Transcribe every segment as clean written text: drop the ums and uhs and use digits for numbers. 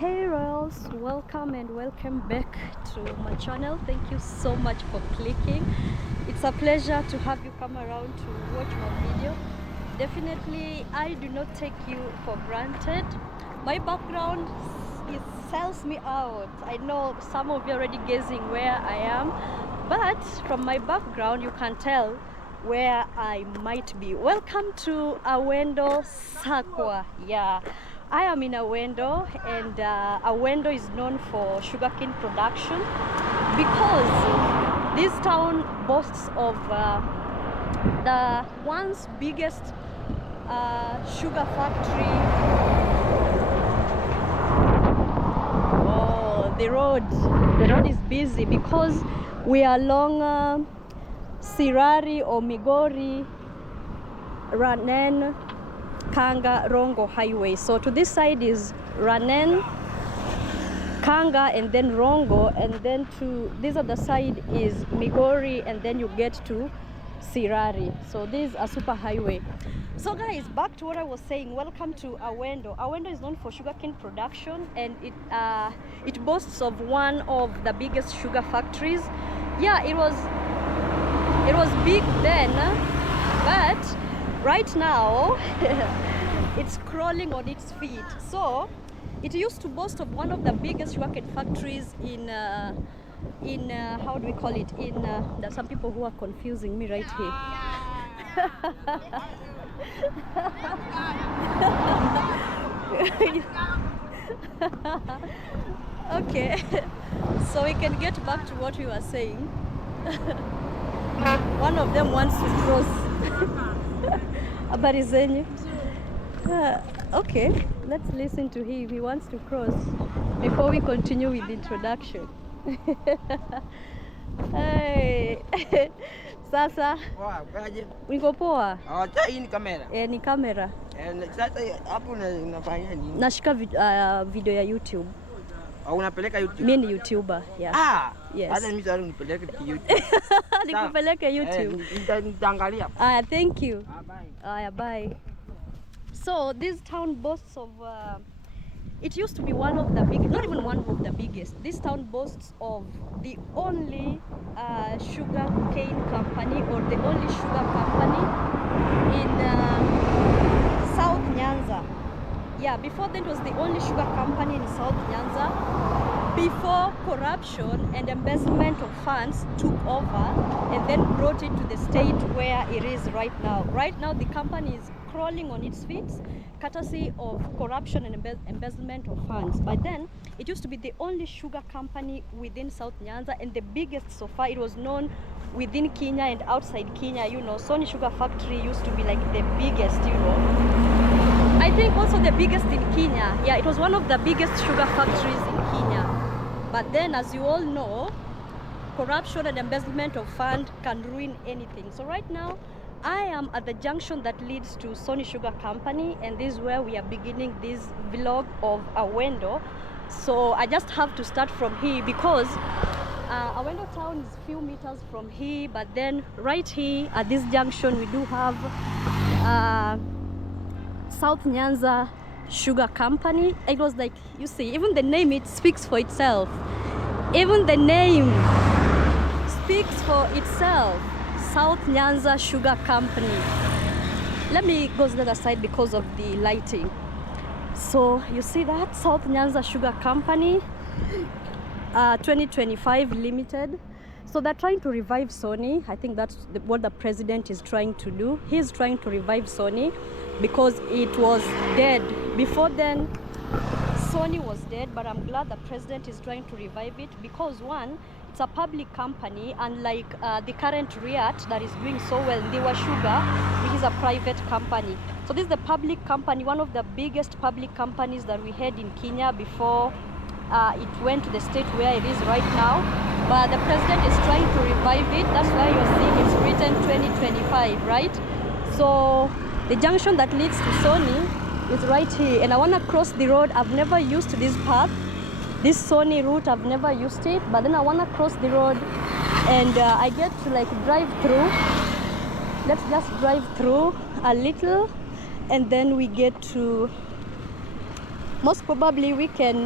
Hey Royals, welcome and welcome back to my channel. Thank you so much for clicking. It's a pleasure to have you come around to watch my video. Definitely, I do not take you for granted. My background it sells me out. I know some of you are already guessing where I am, but from my background you can tell where I might be. Welcome to Awendo Sakwa. Yeah, I am in Awendo, and Awendo is known for sugarcane production because this town boasts of the once biggest sugar factory. Oh, the road is busy because we are along Sirari or Migori, Ranen, Kanga, Rongo highway. So to this side is Ranen, Kanga, and then Rongo, and then to this other side is Migori, and then you get to Sirari. So this is a super highway. So guys, back to what I was saying. Welcome to Awendo. Awendo is known for sugarcane production, and it boasts of one of the biggest sugar factories. Yeah, it was big then, but right now it's crawling on its feet. So it used to boast of one of the biggest sugarcane factories in how do we call it, in there's some people who are confusing me right here. Okay, so we can get back to what we were saying. One of them wants to cross. Habari zenyu? Okay, let's listen to him. He wants to cross before we continue with the introduction. Hey. Sasa uko poa? Hii ni kamera. Ni kamera. Sasa hapo unafanya nini? Nashika video ya YouTube. Au unapeleka YouTube? Mimi ni YouTuber, yeah. Yes. Hata mimi sasa unipeleke YouTube. Nikupeleke YouTube. Nitaangalia. Thank you. Bye. Bye. So this town boasts of it used to be one of the big, not even one of the biggest. This town boasts of the only sugar cane company, or the only sugar company in South Nyanza. Yeah, before that was the only sugar company in South Nyanza, before corruption and embezzlement of funds took over and then brought it to the state where it is right now. Right now the company is crawling on its feet, courtesy of corruption and embezzlement of funds. But then it used to be the only sugar company within South Nyanza, and the biggest so far. It was known within Kenya and outside Kenya. You know, Sony Sugar Factory used to be like the biggest, you know. I think also the biggest in Kenya. Yeah, it was one of the biggest sugar factories in Kenya. But then, as you all know, corruption and embezzlement of fund can ruin anything. So right now, I am at the junction that leads to Sony Sugar Company, and this is where we are beginning this vlog of Awendo. So I just have to start from here because Awendo town is a few meters from here, but then right here at this junction we do have South Nyanza Sugar Company. It was like, you see, even the name, it speaks for itself. Even the name speaks for itself. South Nyanza Sugar Company. Let me go to the other side because of the lighting. So you see that South Nyanza Sugar Company 2025 limited. So they're trying to revive Sony. I think that's what the president is trying to do. He's trying to revive Sony because it was dead. Before then, Sony was dead, but I'm glad the president is trying to revive it because one, it's a public company, unlike the current Riat that is doing so well, Ndiwa Sugar, which is a private company. So this is the public company, one of the biggest public companies that we had in Kenya before it went to the state where it is right now. But the president is trying to revive it. That's why you're seeing it's written 2025, right? So the junction that leads to Sony is right here, and I want to cross the road. I've never used this path, this Sony route. I've never used it, but then I want to cross the road, and I get to like drive through. Let's just drive through a little, and then we get to most probably we can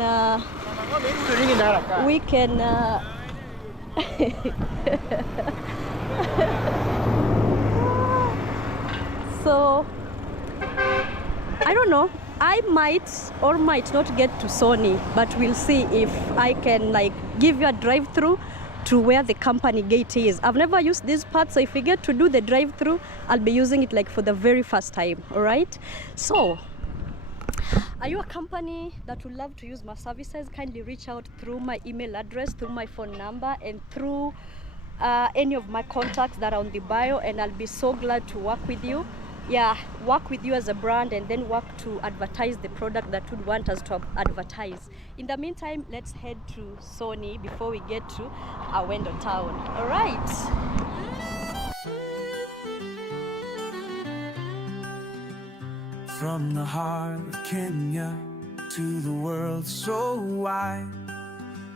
so I don't know, I might or might not get to Sony, but we'll see if I can like give you a drive-through to where the company gate is. I've never used this part, so if we get to do the drive-through, I'll be using it like for the very first time. All right, so are you a company that would love to use my services? Kindly reach out through my email address, through my phone number, and through any of my contacts that are on the bio, and I'll be so glad to work with you. Yeah, work with you as a brand, and then work to advertise the product that would want us to advertise. In the meantime, let's head to Sony before we get to Awendo town. All right. From the heart of Kenya to the world so wide,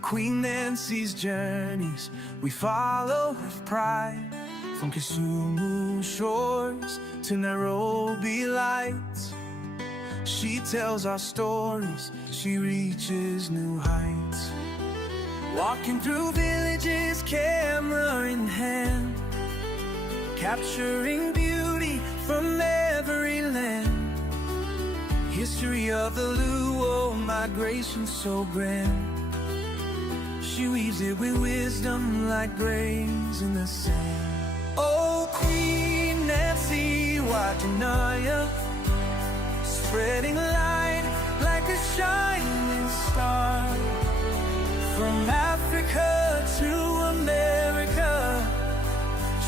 Queen Nancy's journeys we follow with pride. From Kisumu shores to Nairobi lights, she tells our stories, she reaches new heights. Walking through villages, camera in hand, capturing beauty from every land. History of the Luo, migration so grand. She weaves it with wisdom like grains in the sand. Oh, Queen Nancy Wajanaya, spreading light like a shining star. From Africa to America,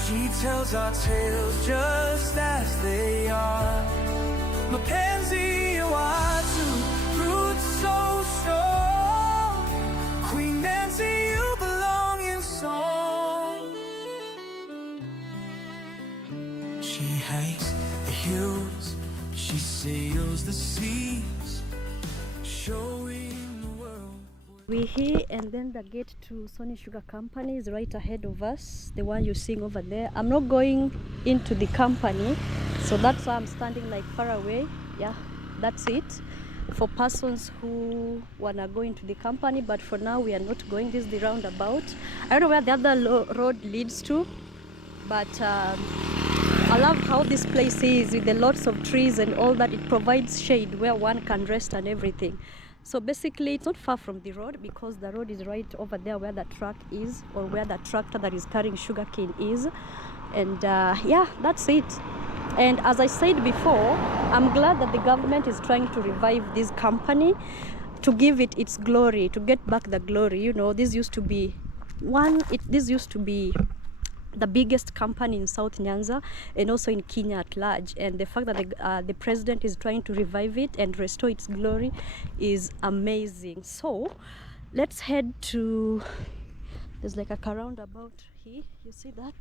she tells our tales just as they are. Mapenzi watu, roots so strong. Queen Nancy, you belong in song. She hikes the hills, she sails the seas, showing the world. We're here, and then the gate to Sony Sugar Company is right ahead of us, the one you're seeing over there. I'm not going into the company, so that's why I'm standing like far away. Yeah, that's it for persons who wanna go into the company, but for now we are not going. This is the roundabout. I don't know where the other road leads to, but I love how this place is with the lots of trees and all that. It provides shade where one can rest and everything. So basically it's not far from the road, because the road is right over there where the truck is, or where the tractor that is carrying sugarcane is. And yeah, that's it. And as I said before, I'm glad that the government is trying to revive this company, to give it its glory, to get back the glory. You know, this used to be the biggest company in South Nyanza and also in Kenya at large, and the fact that the president is trying to revive it and restore its glory is amazing. So let's head to, there's like a roundabout here, you see that?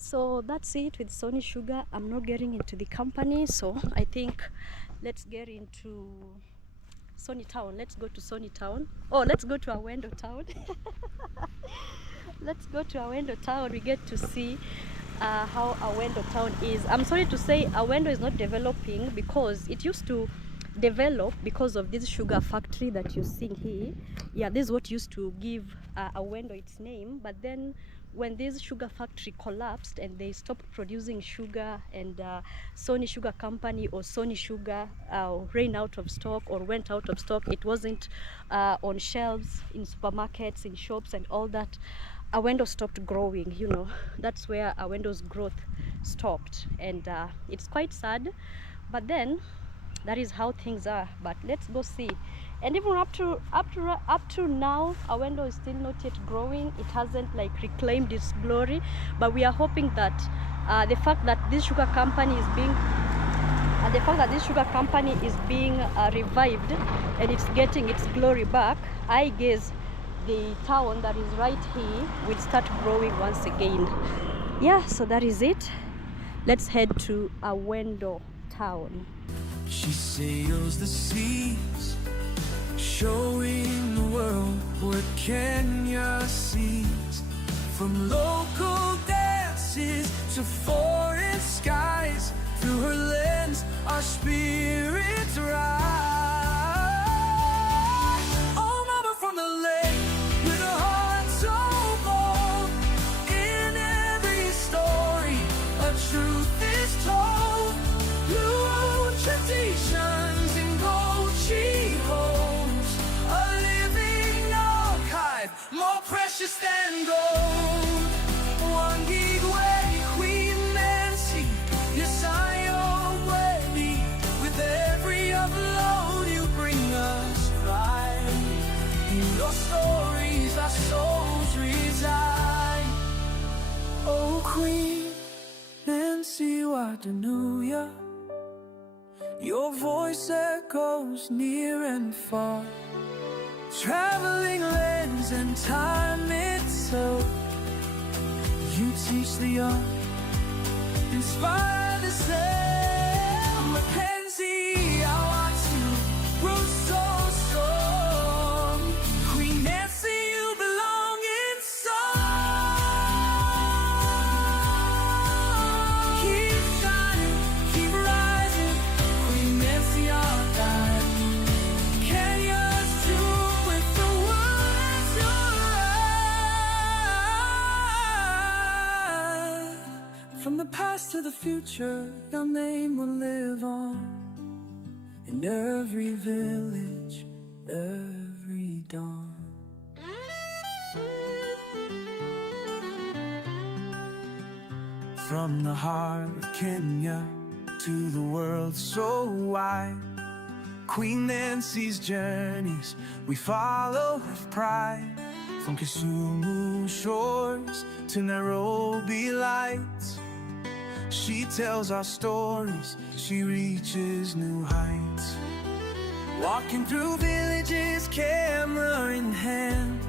So that's it with Sony Sugar. I'm not getting into the company, so I think let's get into Sony town. Let's go to Sony town. Oh, let's go to Awendo town. Let's go to Awendo town. We get to see how Awendo town is. I'm sorry to say Awendo is not developing, because it used to develop because of this sugar factory that you're seeing here. Yeah, this is what used to give Awendo its name, but then when this sugar factory collapsed and they stopped producing sugar, and Sony Sugar Company or Sony Sugar ran out of stock or went out of stock, it wasn't on shelves in supermarkets, in shops and all that, Awendo stopped growing. You know, that's where Awendo's growth stopped, and it's quite sad, but then that is how things are. But let's go see. And even up to now, Awendo is still not yet growing. It hasn't like reclaimed its glory, but we are hoping that the fact that this sugar company is being revived and it's getting its glory back, I guess the town that is right here will start growing once again. Yeah, so that is it. Let's head to Awendo town. She sails the seas, showing the world what Kenya sees. From local dances to foreign skies, through her lens our spirits rise. your stories, our souls reside. Oh, Queen Nancy Watanuya, your voice echoes near and far, traveling lands and time itself. You teach the young, inspire the same. Mackenzie, I want to grow so strong. Queen Nancy, you belong in song. Keep shining, keep rising. Queen Nancy, our guide. Kenya's true with the words you write. From the past to the future, your name will live on in every village, every dawn. From the heart of Kenya to the world so wide, Queen Nancy's journeys we follow with pride. From Kisumu shores to Nairobi lights, she tells our stories, she reaches new heights. Walking through villages, camera in hand,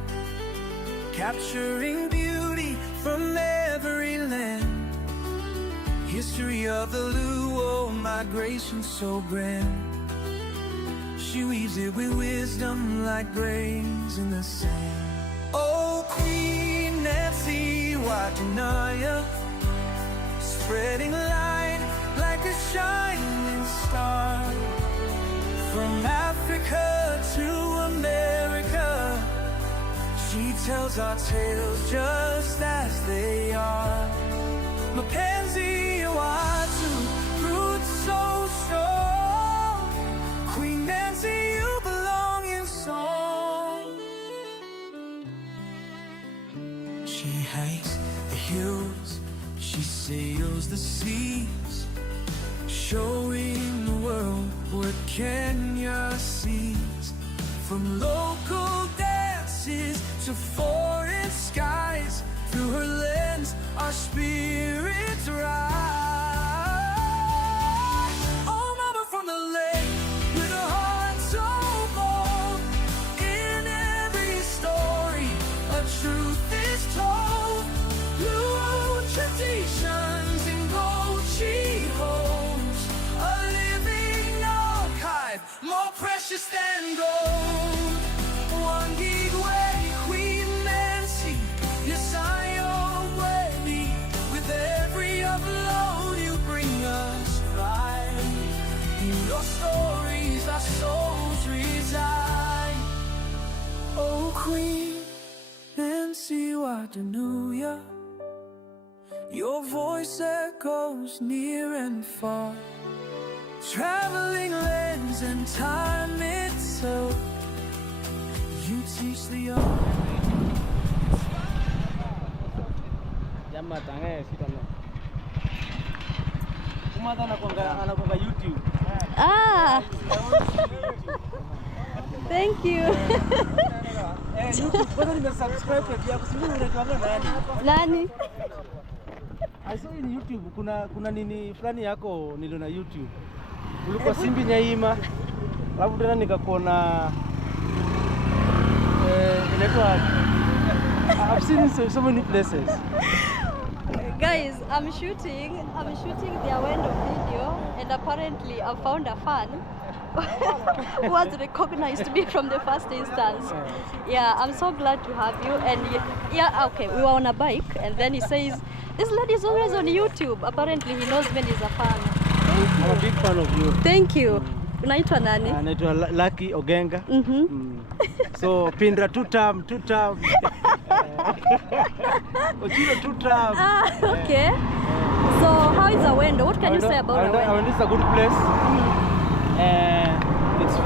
capturing beauty from every land. History of the Luo migration so grand. She weaves it with wisdom like grains in the sand. Oh, Queen Nancy Watanuya, spreading light like a shining star. From Africa to America, she tells our tales just as they are. Mackenzie, Watu, roots so strong. Queen Nancy, you belong in song. She hikes the hills, she sails the seas, showing the world what Kenya sees. From local dances to foreign skies, through her lens our spirits rise. Oh, mama from the lake, with a heart so bold, in every story a truth is told. Blue traditions in gold she holds, a living archive more precious than gold. One gig way, Queen Nancy, yes I obey. With every upload you bring us pride. In your stories our souls reside. Oh, Queen Nancy Watanuya, your voice echoes near and far, traveling lands and time itself. You teach the young. Jamaa tangaye sita na. Kumata anakonga YouTube. Ah, thank you. YouTube bado nimesubscribe pia kusimu unaitwa nani? Nani? I saw in YouTube kuna nini fulani yako niliona YouTube. Ulikuwa Simbi Nyaima. Alafu tena nikakuona I've seen it so many places. Guys, I'm shooting the Awendo video, and apparently I found a fan who has recognized me from the first instance. Yeah, I'm so glad to have you. And yeah, okay, we were on a bike, and then he says, "This lady is always on YouTube." Apparently, he knows me and he's a fan. I'm a big fan of you. Thank you. Unaitwa nani? Naitwa Lucky Ogenga. So Pindra two term. Ochilo 2 term. Okay. So how is Awendo? What can you say about Awendo? Awendo is a good place. It's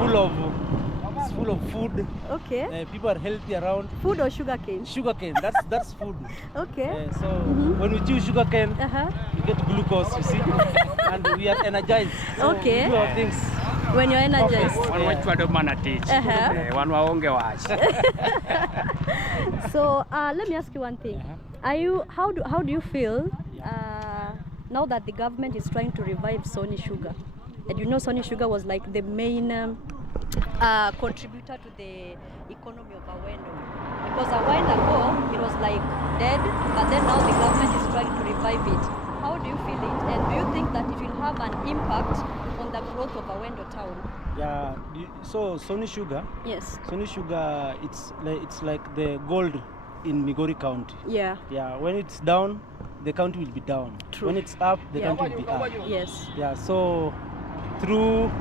full of food. Okay. People are healthy around. Food or sugarcane? Sugarcane. That's food. Okay. So when we chew sugarcane, Uh-huh. we get glucose, you see, and we are energized. So Okay. we do our things. When you're energized. So let me ask you one thing. How do you feel now that the government is trying to revive Sony Sugar? And you know Sony Sugar was like the main contributor to the economy of Awendo. Because a while ago it was like dead, but then now the government is trying to revive it. How do you feel it? And do you think that it will have an impact on the growth of Awendo town? Yeah, so Sony Sugar, Yes. Sony Sugar, it's like the gold in Migori County. Yeah. Yeah, when it's down, the county will be down. True. When it's up, the Yeah. county will be up. Yes. Yeah, so through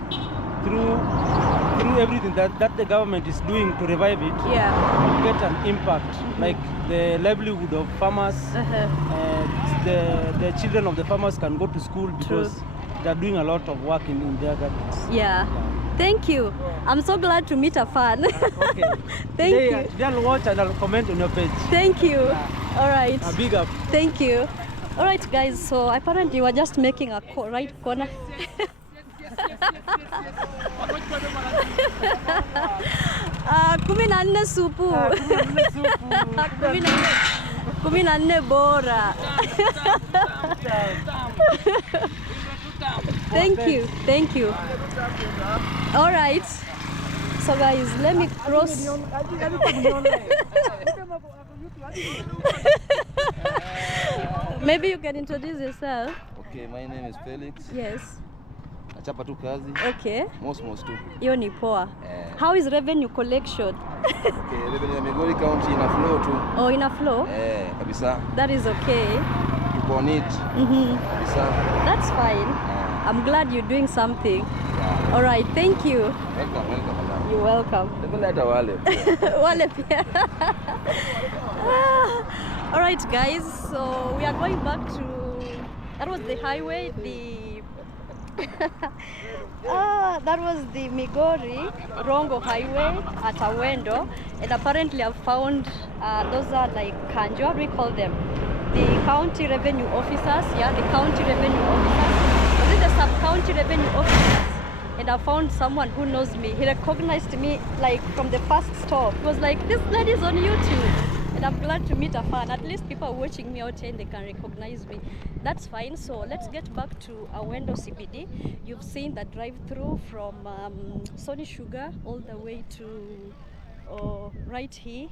everything that the government is doing to revive it, Yeah. will get an impact, like the livelihood of farmers. The children of the farmers can go to school because they're doing a lot of work in their gardens. Yeah. Thank you. I'm so glad to meet a fan. Okay. Thank you. They'll watch and I'll comment on your page. Thank you. All right. A big up. Thank you. All right, guys. So apparently we're just making a right corner. 14 supu. 14 bora. Thank you. All right. So guys, let me cross. Maybe you can introduce yourself. Okay, my name is Felix. Yes. Nachapa tu kazi. Okay. Most tu. Hiyo ni poa. How is revenue collection? Okay, revenue ya Migori County ina flow tu. Oh, ina flow? Kabisa. That is okay. Tuko on it. Kabisa. That's fine. I'm glad you're doing something. Yeah. All right, thank you. Welcome, madam. You're welcome. Leta wale. Wale pia. All right, guys. So we are going back to, that was the highway, that was the Migori Rongo highway at Awendo, and apparently I've found those are like kanjo, what do we call them? The county revenue officers, yeah, the county revenue officers. This is the sub-county revenue officers, and I found someone who knows me. He recognized me like from the first stop. He was like, this lady's on YouTube. And I'm glad to meet a fan. At least people are watching me out here and they can recognize me. That's fine. So let's get back to Awendo CBD. You've seen the drive-through from Sony Sugar all the way to right here.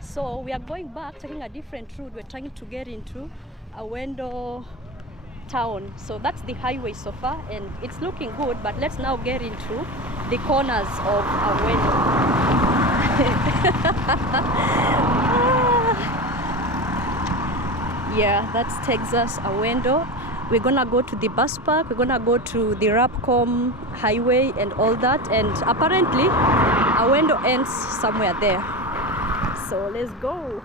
So we are going back, taking a different route. We're trying to get into Awendo town. So that's the highway so far, and it's looking good. But let's now get into the corners of Awendo. Yeah, that's Texas Awendo. We're gonna go to the bus park, we're gonna go to the Rapcom highway and all that, and apparently Awendo ends somewhere there. So let's go.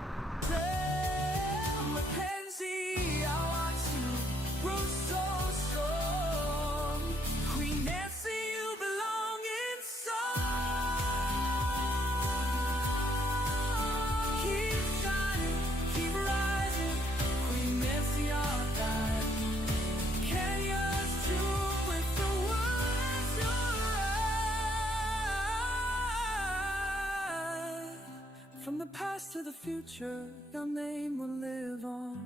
From the past to the future, your name will live on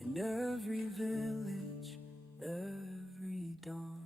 in every village, every dawn.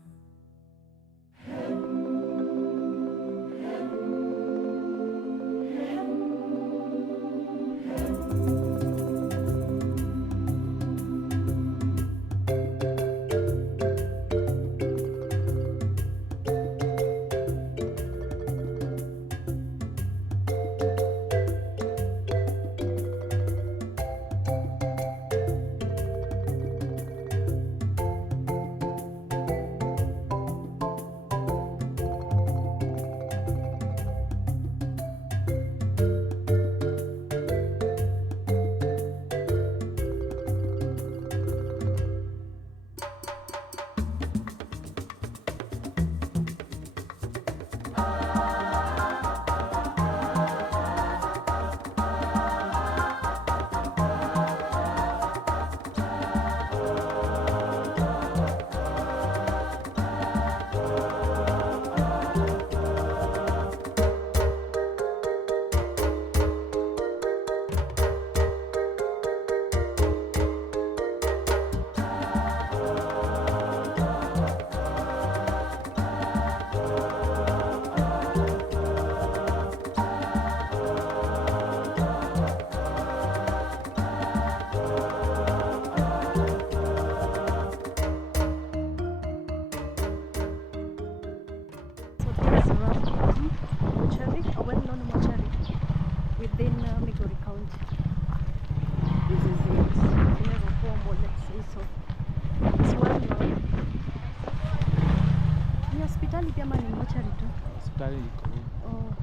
hospitali iko. Oh.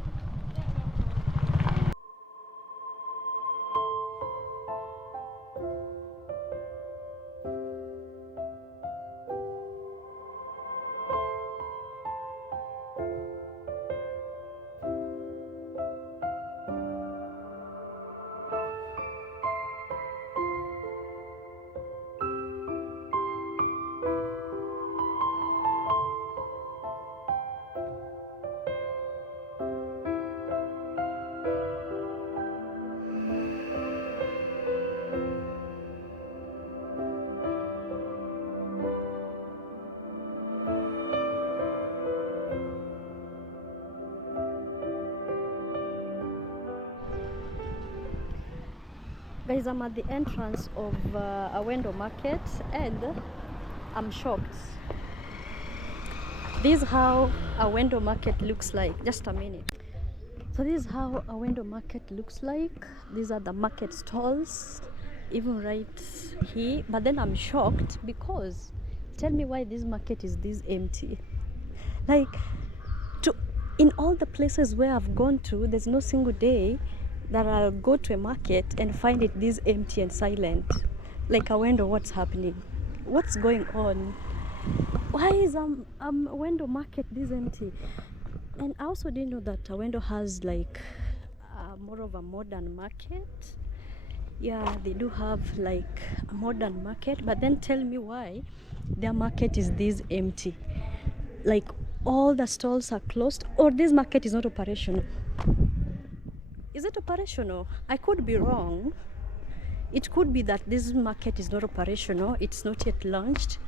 Guys, I'm at the entrance of Awendo market and I'm shocked. This is how Awendo market looks like. Just a minute. So this is how Awendo market looks like. These are the market stalls, even right here. But then I'm shocked because tell me why this market is this empty. Like, in all the places where I've gone to, there's no single day that I'll go to a market and find it this empty and silent. Like, Awendo, what's happening? What's going on? Why is Awendo market this empty? And I also didn't know that Awendo has like more of a modern market. Yeah, they do have like a modern market, but then tell me why their market is this empty. Like, all the stalls are closed, or this market is not operational. Is it operational? I could be wrong. It could be that this market is not operational. It's not yet launched.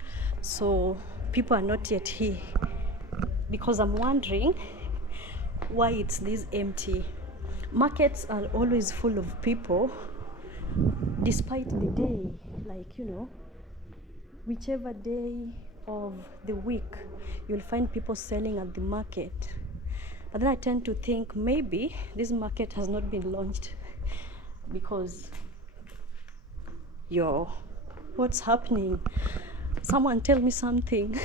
So people are not yet here. Because I'm wondering why it's this empty. Markets are always full of people despite the day. Like, you know, whichever day of the week, you'll find people selling at the market. But then I tend to think maybe this market has not been launched because, what's happening? Someone tell me something.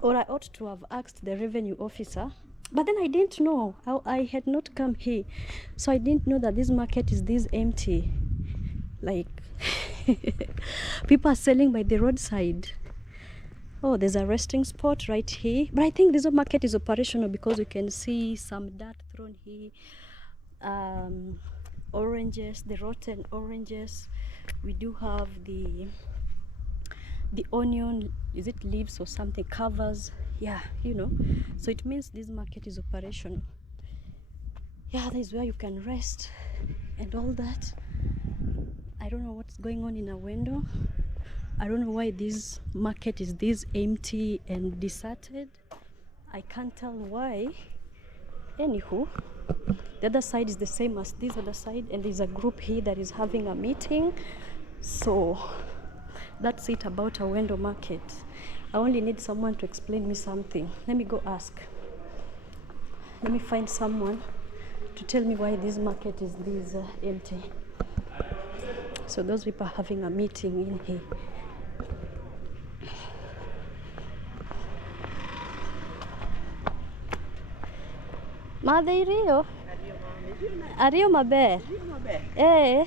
Or I ought to have asked the revenue officer. But then I didn't know. I had not come here. So I didn't know that this market is this empty. Like, people are selling by the roadside. Oh, there's a resting spot right here. But I think this market is operational because you can see some dirt thrown here. Oranges, the rotten oranges. We do have the onion, is it leaves or something, covers. Yeah, you know. So it means this market is operational. Yeah, that is where you can rest and all that. I don't know what's going on in Awendo. I don't know why this market is this empty and deserted. I can't tell why. Anywho, the other side is the same as this other side, and there's a group here that is having a meeting. So that's it about Awendo market. I only need someone to explain me something. Let me go ask. Let me find someone to tell me why this market is this empty. So those people are having a meeting in here. Madeirio. Ario maber.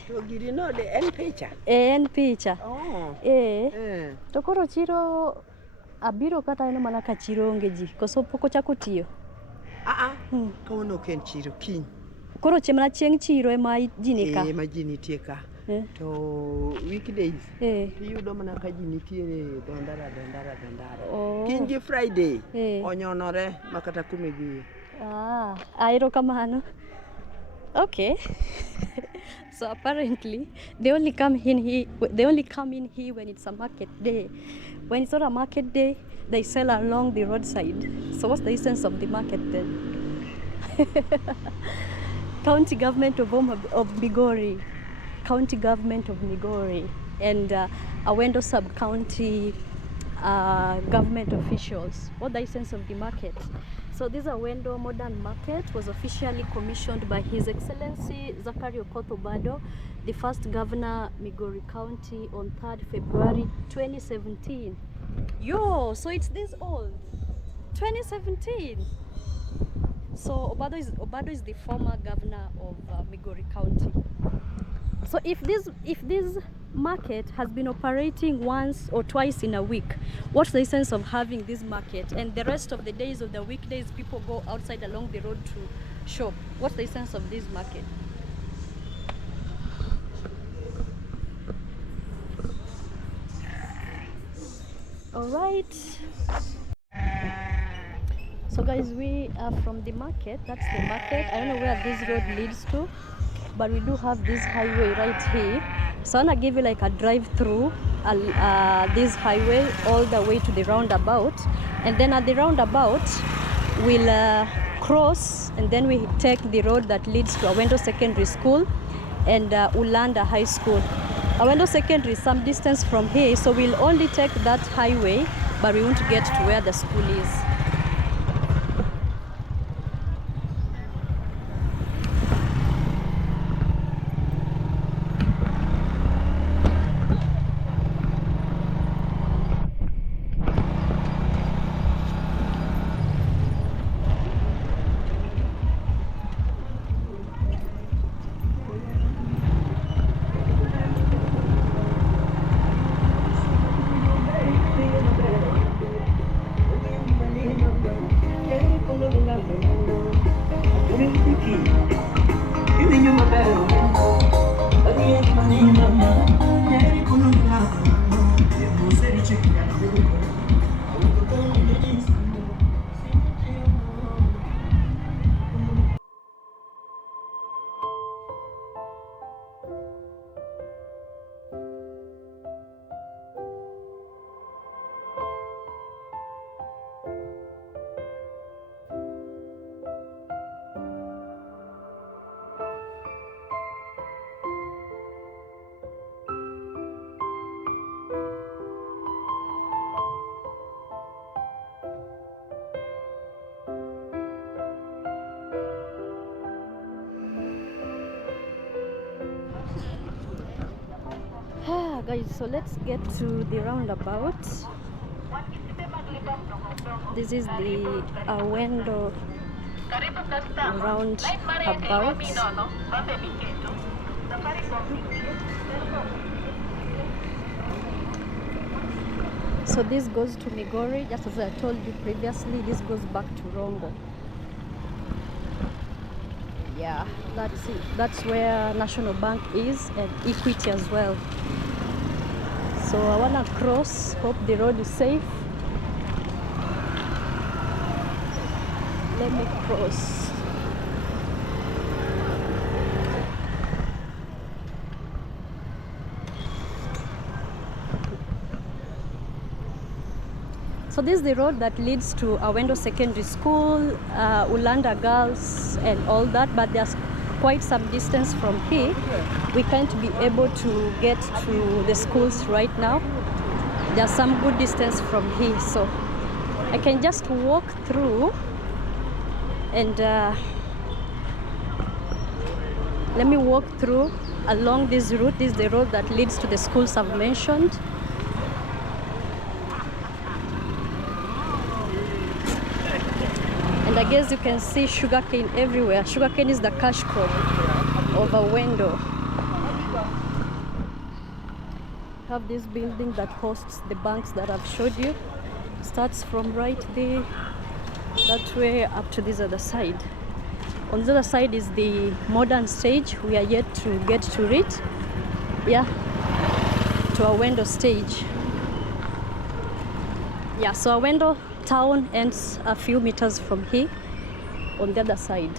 To giri node en picha. En picha. Oh. To koro chiro abiro kata eno mana ka chiro onge ji. Koso pok ochako tiyo. Kawuono ok en chiro kiny. Koro chieng' chiro ema ji ni ka. Ma ji nitie ka. To weekdays iyudo mana ka ji nitiere dondara. Kiny gi Friday onyonore makata kume gi. Erokamano. Okay. So apparently they only come in here when it's a market day. When it's not a market day, they sell along the roadside. So what's the essence of the market then? County government of Migori, County government of Migori, and Awendo sub-county government officials. What's the essence of the market? So this Awendo modern market was officially commissioned by His Excellency Zachary Okoth Obado, the first governor Migori County, on 3rd February 2017. So it's this old. 2017. So Obado is the former governor of Migori County. So if this market has been operating once or twice in a week, what's the sense of having this market? And the rest of the days of the weekdays, people go outside along the road to shop. What's the sense of this market? All right. So guys, we are from the market. That's the market. I don't know where this road leads to, but we do have this highway right here. So I'm gonna give you like a drive through this highway all the way to the roundabout, and then at the roundabout we'll cross, and then we take the road that leads to Awendo Secondary School and Ulanda High School. Awendo Secondary is some distance from here, so we'll only take that highway, but we won't get to where the school is. Guys, so let's get to the roundabout. This is the Awendo roundabout. So this goes to Migori, just as I told you previously. This goes back to Rongo. Yeah, that's it. That's where National Bank is, and Equity as well. So I wanna cross, hope the road is safe. Let me cross. So this is the road that leads to Awendo Secondary School, Ulanda Girls and all that, but there's quite some distance from here. We can't be able to get to the schools right now. There's some good distance from here, so I can just walk through and let me walk through along this route. This is the road that leads to the schools I've mentioned. And I guess you can see sugarcane everywhere. Sugarcane is the cash crop of Awendo. Have this building that hosts the banks that I've showed you. Starts from right there, that way up to this other side. On the other side is the modern stage. We are yet to get to it. Yeah, to Awendo stage. Yeah, so Awendo town ends a few meters from here on the other side.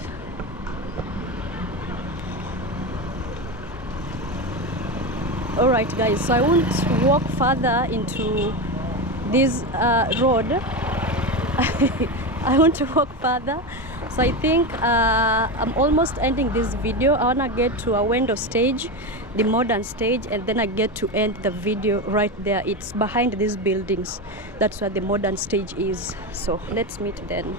All right guys, so I won't walk further into this road. I want to walk further, so I think I'm almost ending this video. I want to get to Awendo stage, the modern stage, and then I get to end the video right there. It's behind these buildings. That's where the modern stage is. So let's meet then.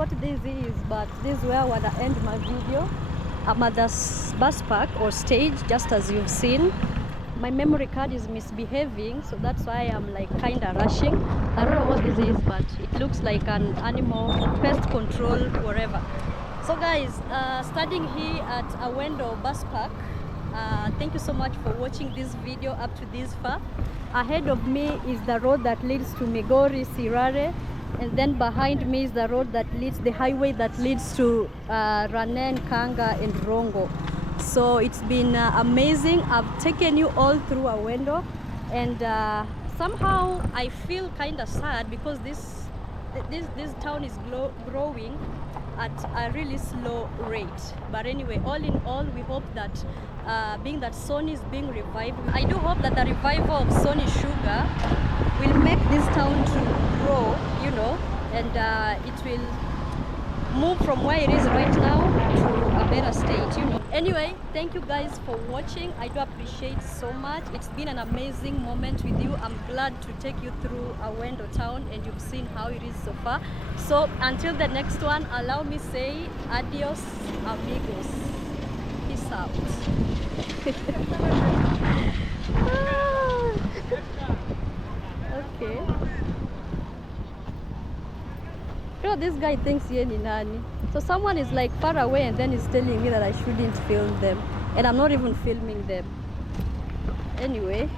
what this is, but this is where I want to end my video. I'm at the bus park or stage, just as you've seen. My memory card is misbehaving, so that's why I'm like kind of rushing. I don't know what this is, but it looks like an animal pest control, wherever. So guys, standing here at Awendo bus park, thank you so much for watching this video up to this far. Ahead of me is the road that leads to Migori, Sare, and then behind me is the road that leads, the highway that leads to Ranen, Kanga, and Rongo. So it's been amazing. I've taken you all through Awendo, and somehow I feel kind of sad because this town is growing at a really slow rate. But anyway, all in all, we hope that being that Sony is being revived, I do hope that the revival of Sony Sugar will make this town to grow, you know, and it will move from where it is right now to a better state, you know. Anyway, thank you guys for watching. I do appreciate so much. It's been an amazing moment with you. I'm glad to take you through Awendo town, and you've seen how it is so far. So until the next one, allow me say adios amigos. Peace out. Okay. You know, this guy thinks ye ni nani. So someone is like far away and then is telling me that I shouldn't film them, and I'm not even filming them. Anyway.